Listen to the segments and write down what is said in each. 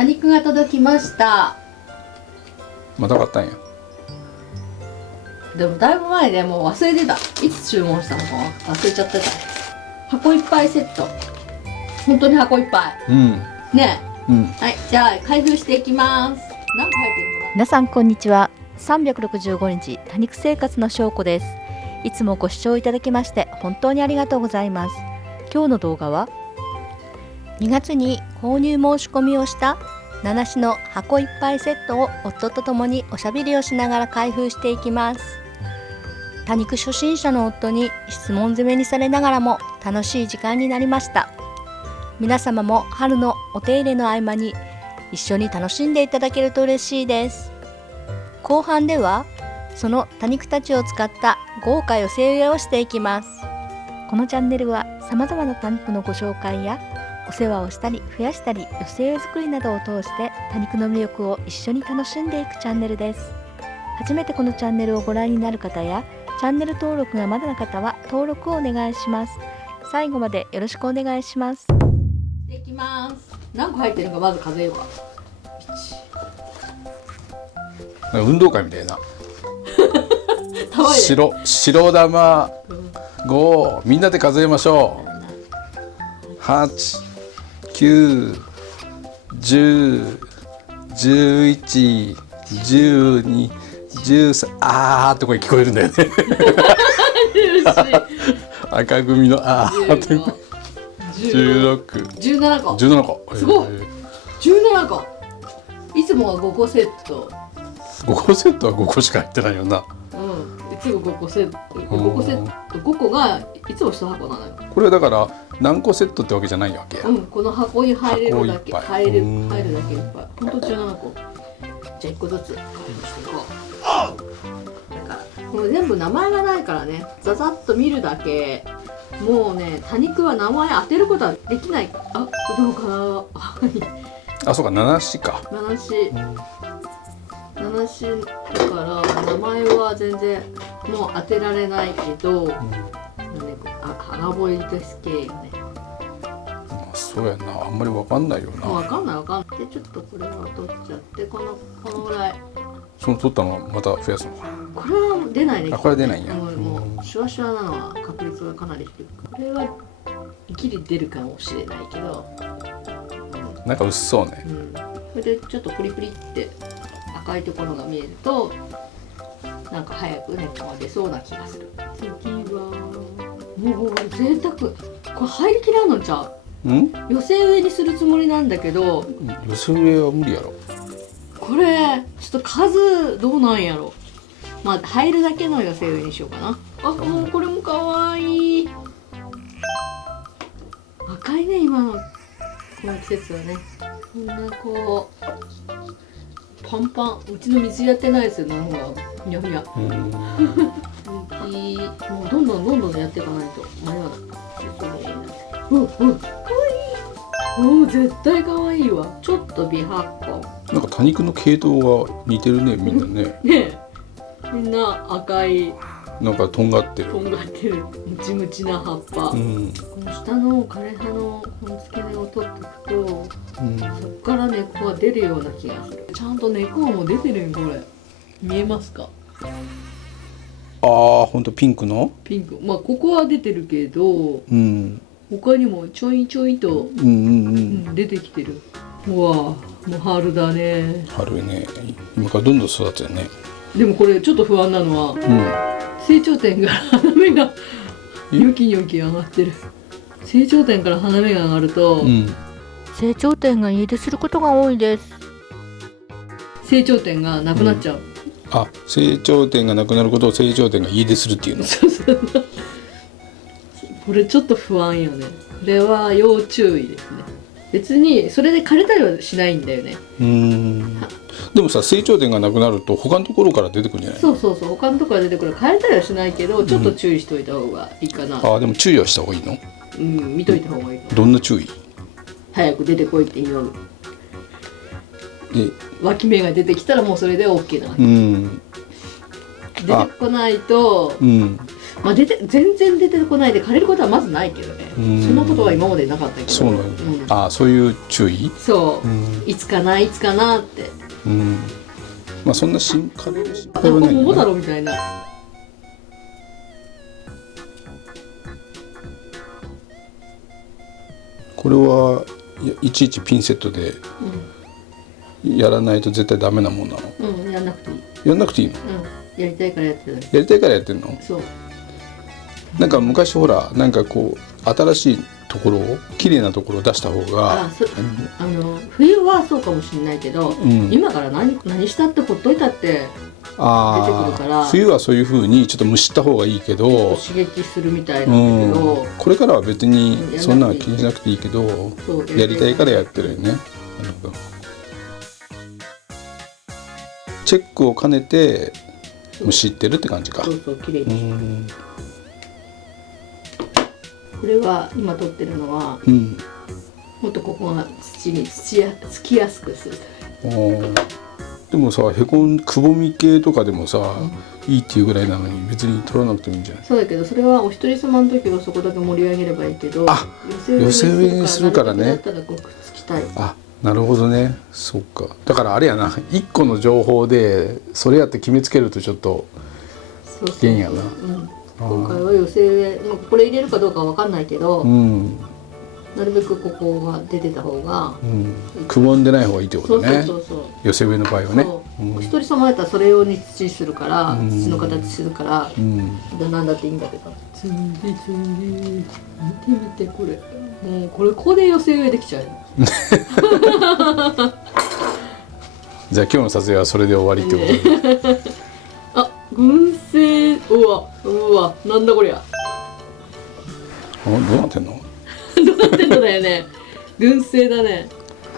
多肉が届きました。また買ったんや。でもだいぶ前でもう忘れてた。いつ注文したのか忘れちゃってた。箱いっぱいセット。本当に箱いっぱい。ねえ、はい、じゃあ開封していきます。何個入ってるのかな。皆さんこんにちは。365日多肉生活のしょうこです。いつもご視聴いただきまして本当にありがとうございます。今日の動画は2月に購入申し込みをした七種の箱いっぱいセットを夫と共におしゃべりをしながら開封していきます。多肉初心者の夫に質問攻めにされながらも楽しい時間になりました。皆様も春のお手入れの合間に一緒に楽しんでいただけると嬉しいです。後半ではその多肉たちを使った豪華寄せ植えをしていきます。このチャンネルはさまざまな多肉のご紹介やお世話をしたり増やしたり寄せ植え作りなどを通して多肉の魅力を一緒に楽しんでいくチャンネルです。初めてこのチャンネルをご覧になる方やチャンネル登録がまだの方は登録をお願いします。最後までよろしくお願いします。できます。何個入ってるのかまず数えようか。なんか運動会みたいな。白玉5みんなで数えましょう。8、9、10、11、12、13あーって声聞こえるんだよね。赤組のあーって16、17個。17個。すごい。17個。いつもは5個セット。5個セットは5個しか入ってないよな。いつも5個セット。5個セット。5個がいつも1箱なのよ。これだから何個セットってわけじゃないわけや。この箱に入れるだけ。入るだけいっぱい。ほんと17個。じゃあ1個ずつ開封していこう。だからこれ全部名前がないからね。ざざっと見るだけ。もうね、多肉は名前当てることはできない。あ、どうかな。あ、そうか、七種か。七種だから名前は全然もう当てられないけど、ハガボリです系よね。そうやな、あんまりわかんないよな。わかんない。で、ちょっとこれは取っちゃって、このぐらい。その取ったのはまた増やすのかな。これは出ないね。あ、これ出ないんや。もうシュワシュワなのは確率がかなり低い。これはギリ出るかもしれないけど。なんか薄そうね。それでちょっとプリプリって赤いところが見えるとなんか早く根っこが出そうな気がする。次はもう贅沢。これ入りきらんのちゃう？寄せ植えにするつもりなんだけど。寄せ植えは無理やろ。これちょっと数どうなんやろ。まあ入るだけの寄せ植えにしようかな。あ、もうこれもかわいい。赤いね、今のこの季節はね。こんなこうパンパン。うちの水やってないですよ。なんかふにゃふにゃ。もうどんどんやっていかないと間に合わない。かわいい。絶対かわいいわ。ちょっと美白根。なんか多肉の系統が似てるね、みんなね。ねえ、みんな赤い。なんかとんがってる。ムチムチな葉っぱ。この下の枯れ葉のこの付け根を取っていくと、そこから根っこが出るような気がする。ちゃんと根っこがもう出てるよ、これ。見えますか？ああ、ほんとピンクの？ピンク。まあここは出てるけど、他にもちょいちょいと出てきてる。うわ、もう春だね。春ね。今からどんどん育つよね。でもこれちょっと不安なのは、成長点から花芽がニョキニョキ上がってる。成長点から花芽が上がると、成長点が家出することが多いです。成長点がなくなっちゃう。あ、成長点がなくなることを成長点が家出するっていうの。そうこれちょっと不安よね。これは要注意ですね。別にそれで枯れたりはしないんだよね。でもさ、成長点がなくなると他のところから出てくるんじゃない？そう他のところから出てくる。枯れたりはしないけど、ちょっと注意しておいた方がいいかな。あ、でも注意はした方がいいの？見といた方がいい。どんな注意？早く出てこいって祈る。で、脇芽が出てきたらもうそれで OK なわけ。出てこないと、まあ全然出てこないで枯れることはまずないけどね。そんなことは今までなかったけど。そうなんだ、ああ、そういう注意。そう、いつかないつかなって。まあそんな枯れる心あ、これ配はないよね。桃だろみたいな。これはいちいちピンセットでやらないと絶対ダメなもんなの。やんなくていい。やんなくていいの？やりたいからやってる。やりたいからやってんの？そう。なんか昔ほら、なんかこう新しいところを、綺麗なところを出した方が、冬はそうかもしれないけど、今から何したってほっといたって出てくるから。冬はそういう風にちょっと蒸した方がいいけど、刺激するみたいなんだけど、これからは別にそんなの気にしなくていいけど、やりたいからやってるよね。なるほど。チェックを兼ねて蒸しってるって感じか。そうそう、綺麗に。これは今撮ってるのは、もっとここが土につきやすくするため。でもさ、くぼみ系とかでもさ、いいっていうぐらいなのに別に取らなくてもいいんじゃない？そうだけど、それはお一人様の時はそこだけ盛り上げればいいけど、寄せ植えにするからね。だったらこうくっつきたい。あ、なるほどね。そっか。だからあれやな、一個の情報でそれやって決めつけるとちょっと危険やな。今回は寄せ植え、これ入れるかどうかわかんないけど、なるべくここが出てた方が、くぼんでない方がいいってことね。そう寄せ植えの場合はね。お一人様やったらそれ用に土するから、土の形するから、なんだっていいんだけど。見て見てこれ。もうここで寄せ植えできちゃう。じゃあ今日の撮影はそれで終わりってことで。あ、群生、うわ、なんだこりゃ。どうなってんの？どうなってんのだよね。群生だね。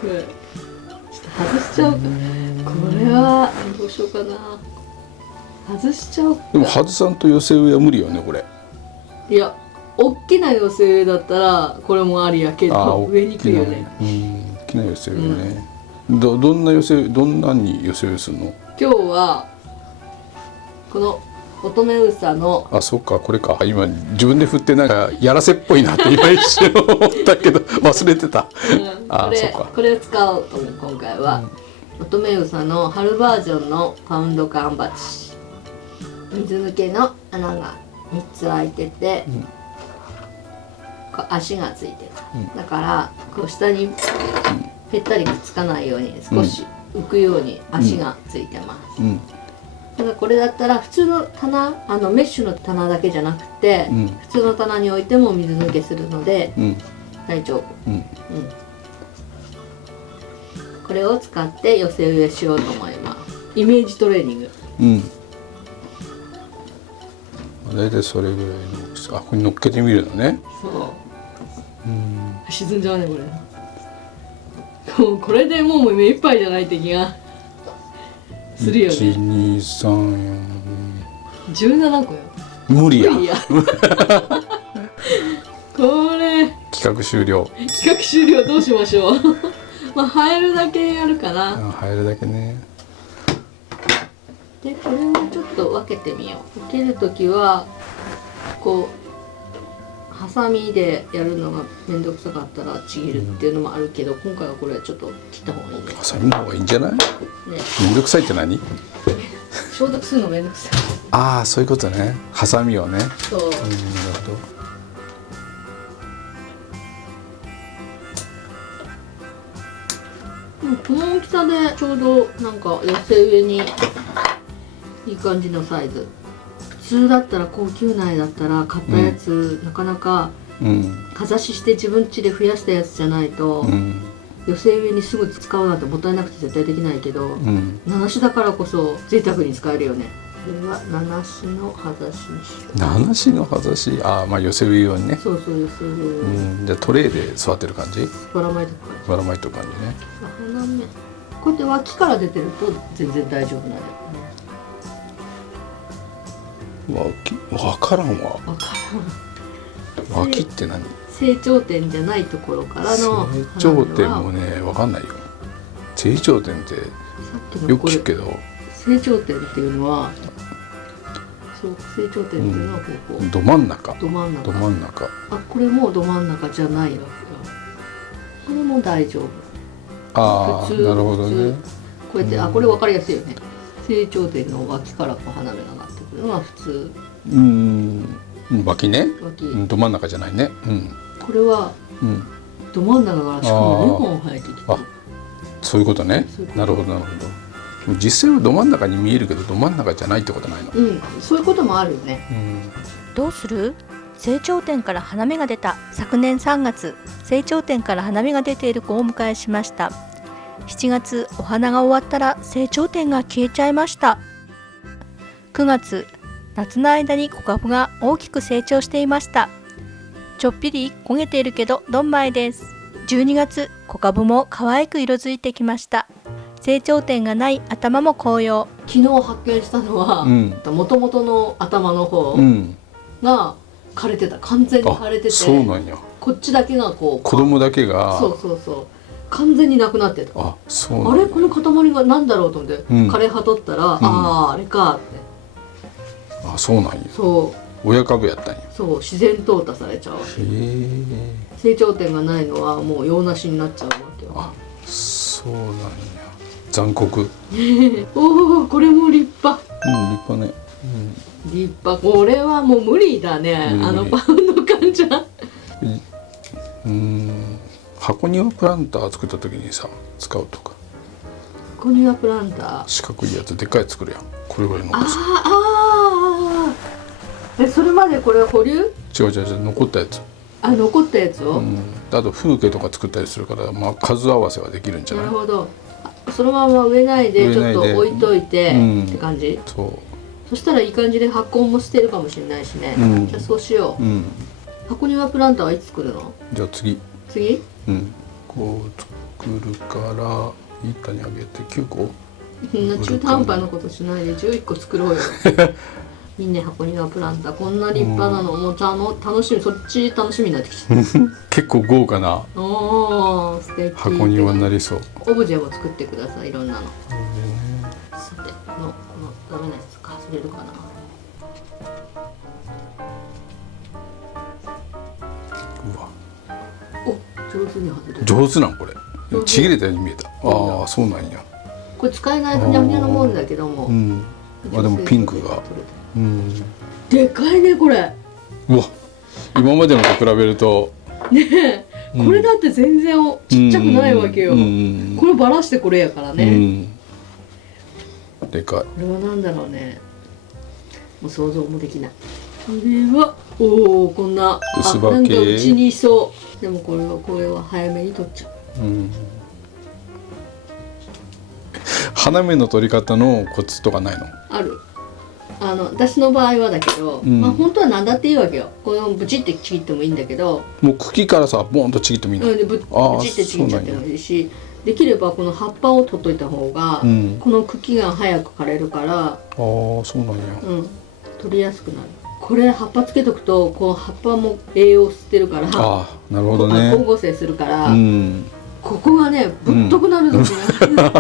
これちょっと外しちゃおうか。これはどうしようかな。外しちゃおうか。でも外さんと寄せ植えは無理よね、これ。いや、大きな寄せ植えだったらこれもありやけど、上にくいよね。大きな寄せ植えね。どんなに寄せ植えするの？今日はこの乙女うさの、あ、そっか、これか。今自分で振ってなんかやらせっぽいなって今一瞬思ったけど忘れてた。これを使おうと思う。今回は乙女うさの春バージョンのパウンド缶鉢。水抜けの穴が3つ開いてて、足がついてる。だからこう下にぺったりくっつかないように少し浮くように足がついてます。だからこれだったら普通の棚、メッシュの棚だけじゃなくて、普通の棚に置いても水抜けするので、大丈夫。これを使って寄せ植えしようと思います。イメージトレーニング。大体それぐらいの。ここに乗っけてみるのね。そう。沈んじゃうねこれ。もうこれでもう目いっぱいじゃないって気がするよね。1、2、3、17個よ。無理や。これ企画終了。企画終了。どうしましょう。まあ入るだけやるかな。入るだけね。でこれをちょっと分けてみよう。分けるときはこうハサミでやるのがめんどくさかったらちぎるっていうのもあるけど、今回はこれはちょっと切った方がいいね。ハサミの方がいいんじゃない？ね、めんどくさいって何？消毒するのめんどくさい。ああ、そういうことね。ハサミをね。そう。なるほど。この大きさでちょうどなんか寄せ植えにいい感じのサイズ。普通だったら高級苗だったら買ったやつ、なかなかかざしして自分家で増やしたやつじゃないと、寄せ植えにすぐ使うなんてもったいなくて絶対できないけど、七種だからこそ贅沢に使えるよね。これは七種の葉ざしにしよう。七種の葉ざし、まあ寄せ植え用にね。そうそう、寄せ植え。じゃあトレーで育てる感じ？ばらまいてく感じ。ばらまいてる感じね。花芽。こうやって脇から出てると全然大丈夫なんだよね。わからんわ。わからん。脇って何？成長点じゃないところからの成長点もね、わかんないよ。成長点ってよく聞くけど。成長点っていうのはそう成長点っていうのは結構、ど真ん中。ど真ん中。ど真ん中。あ、これもど真ん中じゃないわけよ。これも大丈夫。ああ、普通なるほどね。こうやって、あ、これ分かりやすいよね。成長点の脇からこう花芽が上がってくるのは普通。脇ね。脇。ど真ん中じゃないね。これはど真ん中からしかも2本生えてきてる。あ、そういうことね。なるほどなるほど。実際はど真ん中に見えるけどど真ん中じゃないってことないの？そういうこともあるよね。どうする？成長点から花芽が出た。昨年3月、成長点から花芽が出ている子をお迎えしました。7月、お花が終わったら成長点が消えちゃいました。9月、夏の間に小株が大きく成長していました。ちょっぴり焦げているけどどんまいです。12月、小株も可愛く色づいてきました。成長点がない頭も紅葉。昨日発見したのは、元々の頭の方が枯れてた。完全に枯れてて、そうなんや。こっちだけがこう子供だけが、そう完全になくなってた。あ、そうなんや。あれこの塊がなんだろうと思って枯れ葉取ったら、あれかって。あ、そうなんや。そう親株やったんや。そう自然淘汰されちゃうわけ。成長点がないのはもう用なしになっちゃうわけよ。あ、そうなんや。残酷。おお、これも立派。立派ね。立派。これはもう無理だね。あのパウンド患者。箱庭プランター作った時にさ使うとか。箱庭プランター。四角いやつでっかいやつ作るやん。これぐらい残す。それまでこれ保留？違う残ったやつ。あ、残ったやつを。あと風景とか作ったりするから、まあ数合わせはできるんじゃない？なるほど。そのまま植えないでちょっと置いといてって感じ。そしたらいい感じで発根もしてるかもしれないしね。じゃあそうしよう。箱庭プランターはいつ作るの？じゃあ次。こう作るから板にあげて9個。中途半端なことしないで11個作ろうよ。いいね、箱庭プランターこんな立派なの。もう楽しみ、そっち楽しみになってきた。結構豪華な素敵。箱庭になりそう。オブジェを作ってください、いろんなの。さて、このダメなやつか外れるかな。うわ、お、上手に外れる。上手なんこれ。ちぎれたように見えた。ああ、そうなんや。これ使えないふにゃふにゃのもんだけども。でもピンクが。でかいねこれ。うわ、今までのと比べると。ねえ、これだって全然ちっちゃくないわけよ。これバラしてこれやからね。でかい。これはなんだろうね。もう想像もできない。これはこんな薄葉系。なんかうちにいそう。でもこれは早めに取っちゃう。花芽の取り方のコツとかないの？ある。私の場合はだけど、まあ本当は何だっていいわけよ。このブチってちぎってもいいんだけど、もう茎からさボンとちぎってもいいの？ブチってちぎっちゃってもいいし、できればこの葉っぱを取っといた方が、この茎が早く枯れるから、そうなんや。取りやすくなる。これ葉っぱつけとくとこの葉っぱも栄養を吸ってるから、なるほどね。光合成するから、ここがねぶっとくなるのね。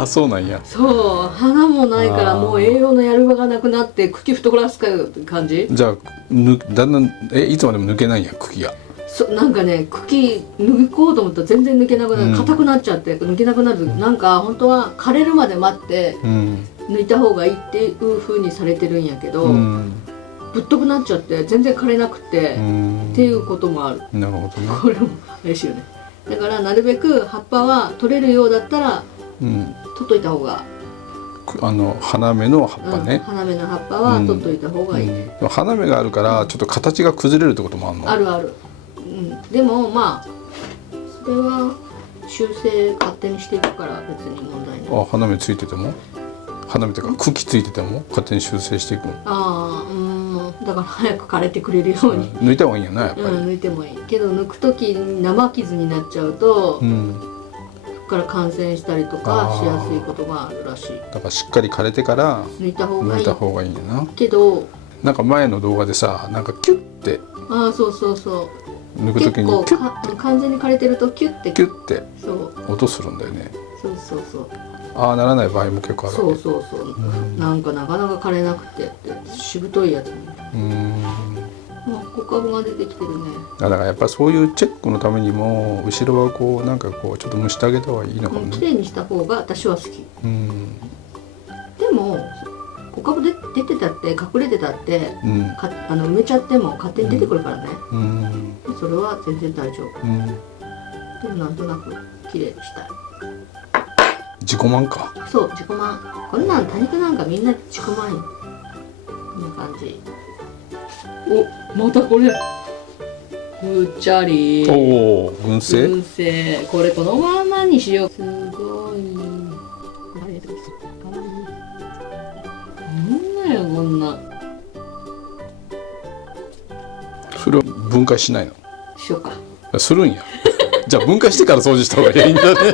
そうなんや。そう、花もないからもう栄養のやる場がなくなって茎太らすかよって感じ。じゃあだんだんいつまでも抜けないんや茎が。なんかね、茎抜こうと思ったら全然抜けなくなる。硬くなっちゃって抜けなくなる。なんか本当は枯れるまで待って抜いた方がいいっていう風にされてるんやけど、ぶっとくなっちゃって全然枯れなくてっていうこともある。なるほどね。これも嬉しいよね。だからなるべく葉っぱは取れるようだったら取っといた方が。花芽の葉っぱね。花芽の葉っぱは取っといた方がいい。花芽があるからちょっと形が崩れるってこともあるの？あるある。でもまあそれは修正勝手にしていくから別に問題ない。花芽ついてても？花芽というか茎ついてても勝手に修正していくの？だから早く枯れてくれるように抜いた方がいいんやな、やっぱり。抜いてもいいけど、抜く時に生傷になっちゃうと、そこから感染したりとかしやすいことがあるらしい。だからしっかり枯れてから抜いた方がいいんやな。けどなんか前の動画でさ、なんかキュッてそう抜く時に結構完全に枯れてるとキュッて音するんだよね。そうそうそう。ああならない場合も結構あるそうわけ。そうそう。なんかなかなか枯れなくてってしぶといやつに。小株が出てきてるね。だからやっぱそういうチェックのためにも後ろはこうなんかこうちょっと蒸してあげた方がいいのかもね。綺麗にした方が私は好き。うんでも小株で出てたって隠れてたってうん埋めちゃっても勝手に出てくるからね。うんそれは全然大丈夫。うん。でもなんとなく綺麗にしたい。自己満か。そう自己満。こんなん多肉なんかみんな自己満よ。こんな感じ。お、またこれ。ぐっちゃり。おお群生。群生。これこのままにしよう。すごい。かわいい。なんだよこんな。それは分解しないの。しようか。するんや。じゃあ分解してから掃除した方がいいんだね。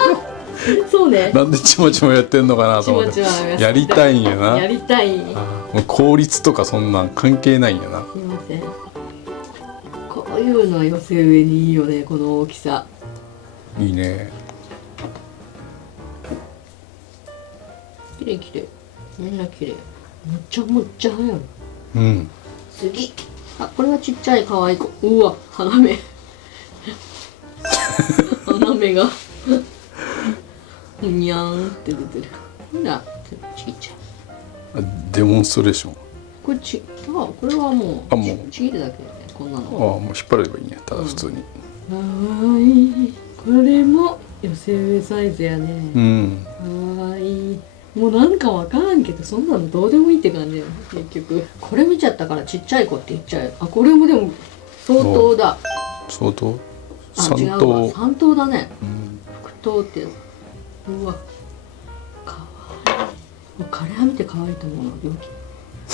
そうね。なんでちまちまやってんのかなと思って。ちまちまやりたいんやな。やりたい。もう効率とかそんなん関係ないんやな。すいません。こういうの寄せ植えにいいよね、この大きさ。いいね。綺麗綺麗。みんな綺麗。むちゃむちゃ早い。うん。次。あ、これはちっちゃい可愛い子。うわ、花芽。花芽が。にゃーんって出てる。ほら、ちっちゃい。デモンストレーション。これはもう。あもうちぎるだけだね、こんなああの。もう引っ張ればいいんや。ただ普通に。かわいい。これも寄せ植えサイズやね。うん。かわいい。もうなんかわからんけど、そんなのどうでもいいって感じよ。結局。これ見ちゃったからちっちゃい子って言っちゃうよ。あ、これもでも相当だ。相当。あ、三違うわ。等。三等だね。うん。副等ってやつ。うわ。かわいい。もう枯れ葉見て可愛いと思うの、病気。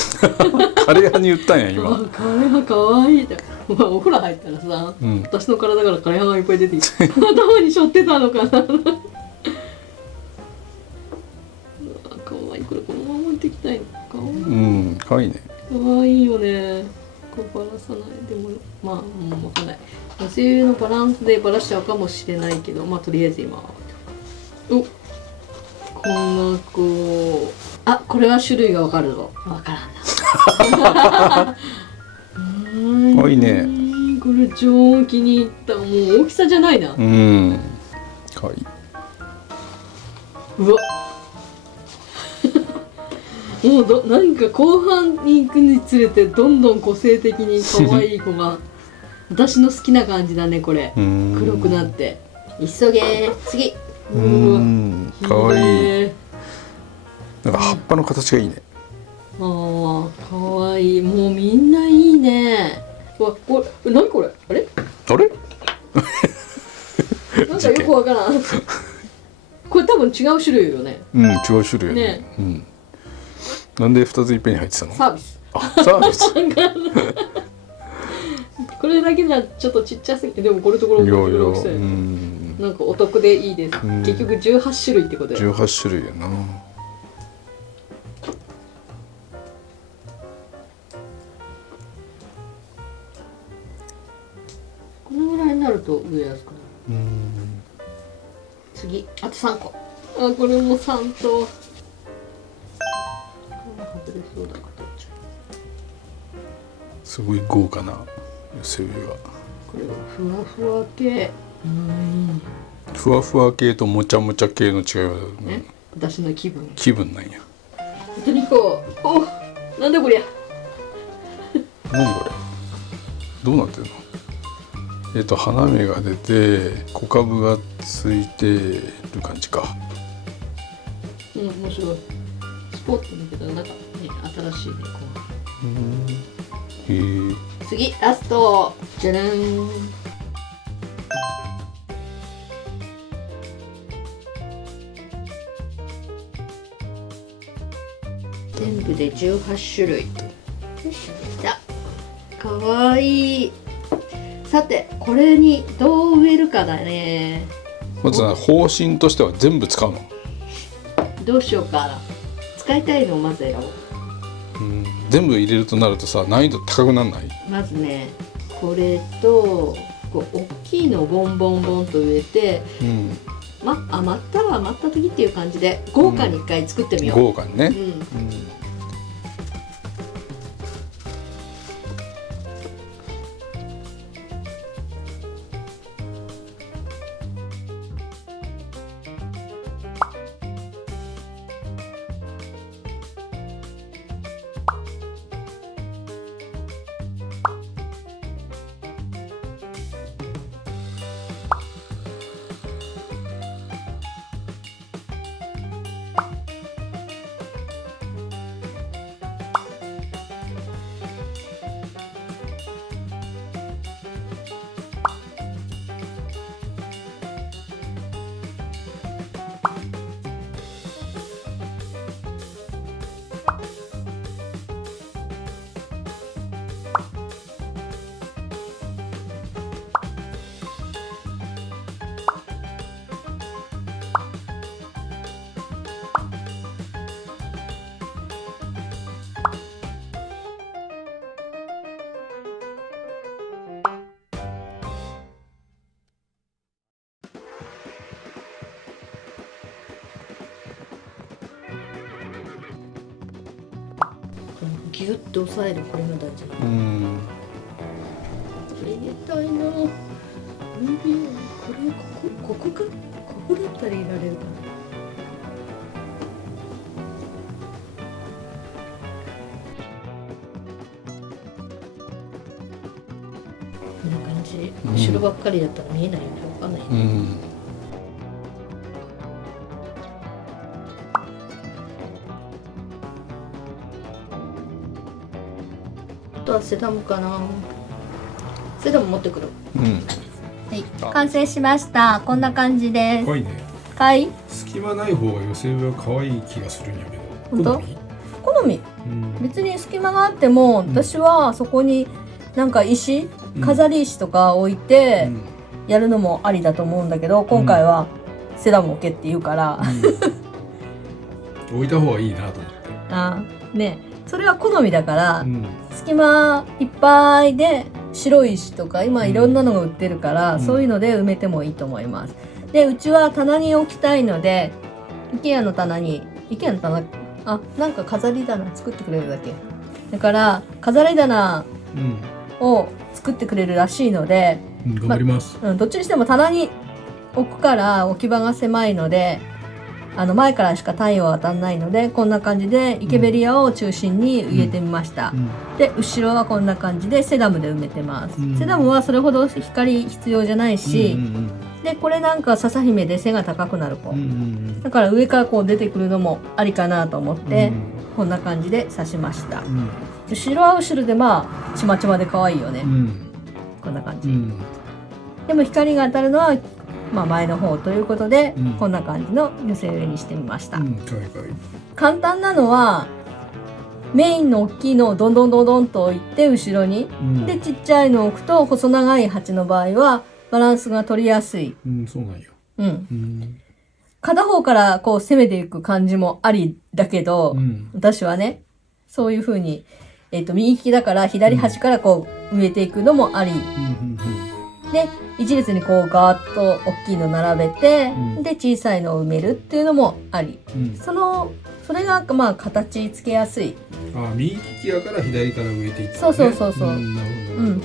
枯れ葉に言ったんや今。枯れ葉かわいいって。まあ、お風呂入ったらさ、うん。私の体から枯れ葉がいっぱい出てきて、頭に背負ってたのかな。うわ、かわいい。これこのまま置いていきたいの。かわいい。うん。可愛いね。かわいいよね。こうバラさないでもまあもうわかんない。寄せ植えのバランスでバラしちゃうかもしれないけど、まあとりあえず今はおこんな子。あ、これは種類がわかるぞ。わからんな。可愛いね。これ超気に入った。もう大きさじゃないな。うん。可愛い。うわ。もうなんか後半に行くにつれてどんどん個性的に可愛い子が私の好きな感じだねこれ。黒くなって急げ次。可愛い。なんか葉っぱの形がいいね。ああ可愛い。もうみんないいね。わ、これ何これ、あれあれ？なんかよくわからん。これ多分違う種類よね。うん、違う種類やね。ね。うん。なんで2ついっぺんに入ってたの？サービス。あ、サービス。これだけじゃちょっとちっちゃすぎて、でもこれとこれいやいや、大きさやね。なんかお得でいいです。結局18種類ってことや。18種類やな。このぐらいになると植えやすくなる。次、あと3個。あ、これも3と。外れそうだから取っちゃすごい豪華な寄せ植えが。う。これはふわふわ系。ふわふわ系ともちゃもちゃ系の違いは、ね、私の気分。気分なんや。本当にこう。お、なんだこりゃ。何これ？どうなってるの？花芽が出て小株がついてる感じか。うん、面白い。スポット見てたらなんかね、新しいねこへえ。う。次、ラスト。じゃらん。全部で18種類。よし、できた。かわいい。さて、これにどう植えるかだね。まずは方針としては全部使うの？どうしようかな。使いたいのをまず選ぼう。全部入れるとなるとさ、難易度高くなんない？まずね、これとこう大きいのをボンボンボンと植えて、余ったら余った時っていう感じで豪華に一回作ってみよう。豪華にね。うんうんギュッと押さえる、これが大事。うん入れたいな。指をこれここか、ここだったら入れられるかな。こんな感じ。後ろばっかりだったら見えないよね。わかんないね。うんあとはセダムかな。セダム持ってくる。うんはい、完成しました。こんな感じです。可愛いね。かい隙間ない方が寄せ植えは可愛い気がするんやけど。ほんと好み？好み。うん。別に隙間があっても、私はそこになんか石、飾り石とか置いてやるのもありだと思うんだけど、今回はセダム置けって言うから、置いた方がいいなと思って。あね、それは好みだから、うん。隙間いっぱいで白い石とか今いろんなのが売ってるから、そういうので埋めてもいいと思います。で、うちは棚に置きたいので、IKEA の棚、なんか飾り棚作ってくれるだけ。だから飾り棚うん。を作ってくれるらしいので、頑張ります。どっちにしても棚に置くから置き場が狭いので、前からしか太陽は当たらないので、こんな感じでイケベリアを中心に植えてみました。で、後ろはこんな感じでセダムで埋めてます。セダムはそれほど光必要じゃないし、で、これなんか笹姫で背が高くなる子。だから上からこう出てくるのもありかなと思って、こんな感じで刺しました。後ろは後ろでちまちまで可愛いよね。こんな感じ。でも光が当たるのは前の方ということで、こんな感じの寄せ植えにしてみました。可愛い可愛い。簡単なのはメインの大きいのをどんどんどんどんと置いて後ろに、でちっちゃいのを置くと細長い鉢の場合はバランスが取りやすい。そうなんよ。片方からこう攻めていく感じもありだけど、私はねそういう風に右利きだから左端からこう植えていくのもあり。で、一列にこうガーッと大きいの並べて、で、小さいのを埋めるっていうのもあり。それが形つけやすい。右利きやから左から植えていった、ね。そう。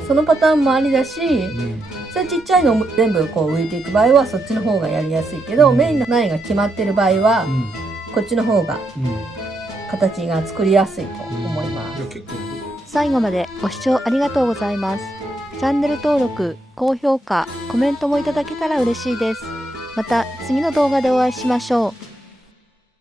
そのパターンもありだし、それちっちゃいのを全部こう植えていく場合はそっちの方がやりやすいけど、メインの苗が決まってる場合は、こっちの方が形が作りやすいと思います。最後までご視聴ありがとうございます。チャンネル登録、高評価、コメントもいただけたら嬉しいです。また次の動画でお会いしましょう。